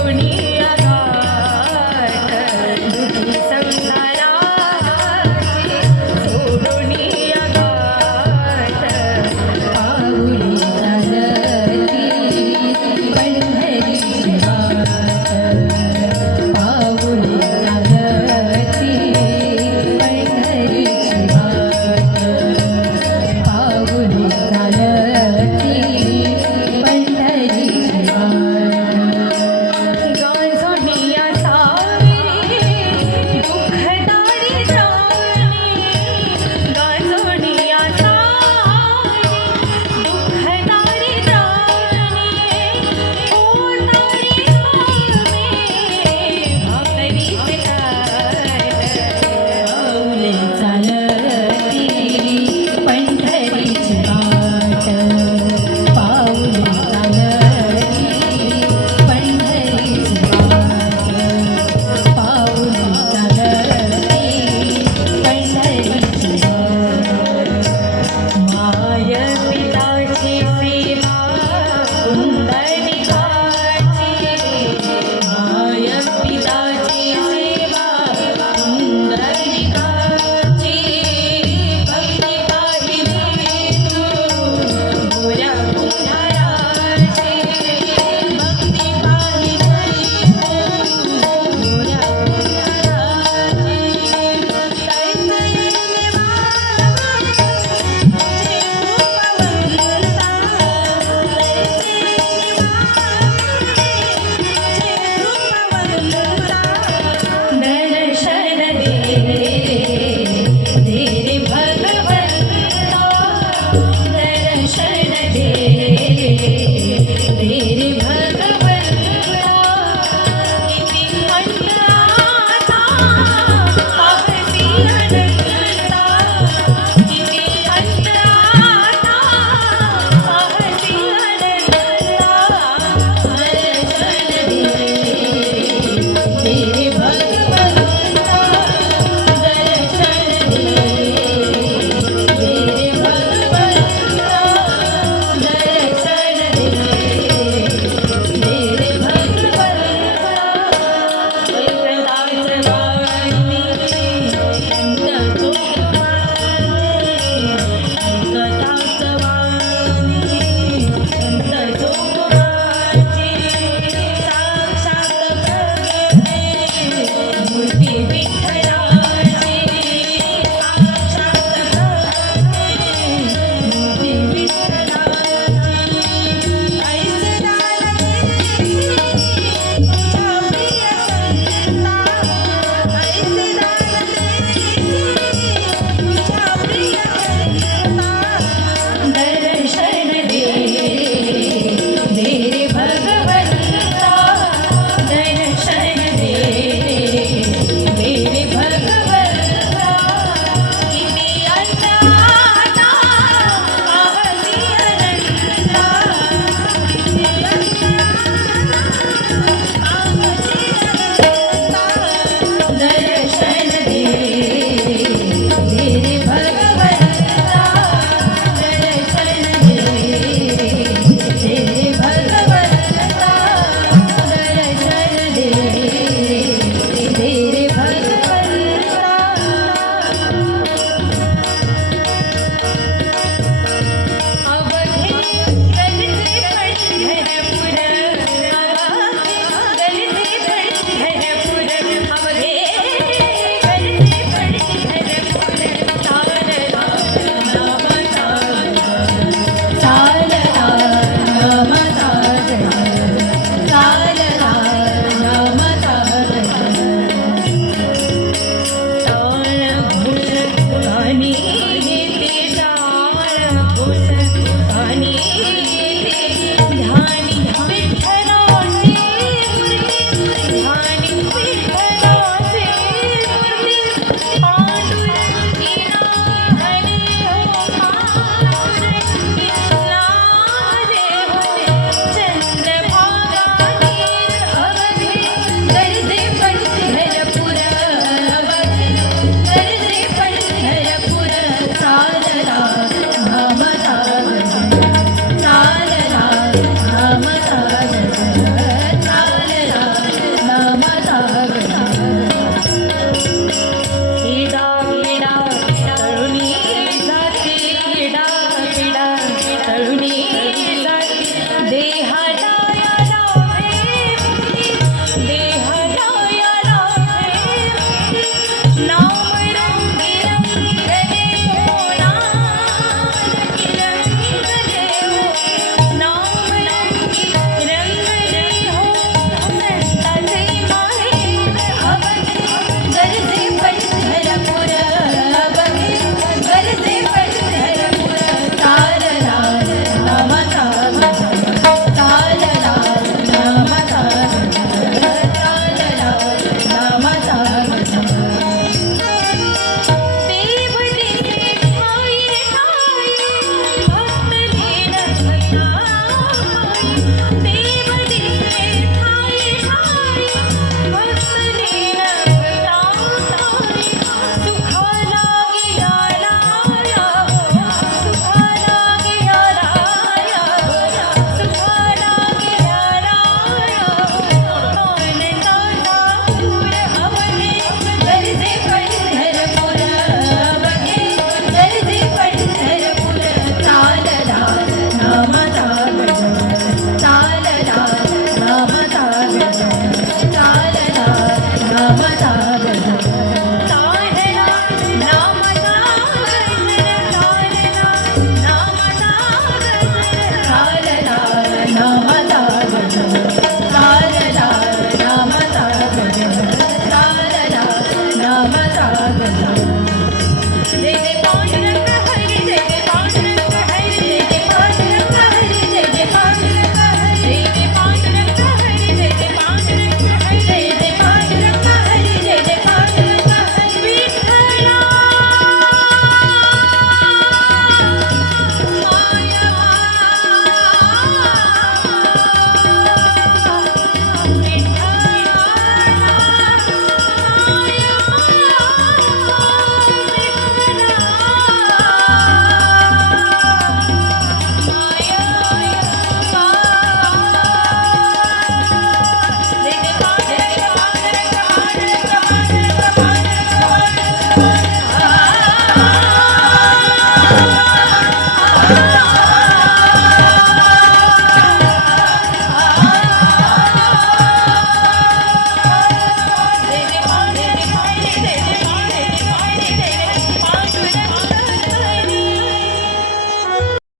ದೋಣಿ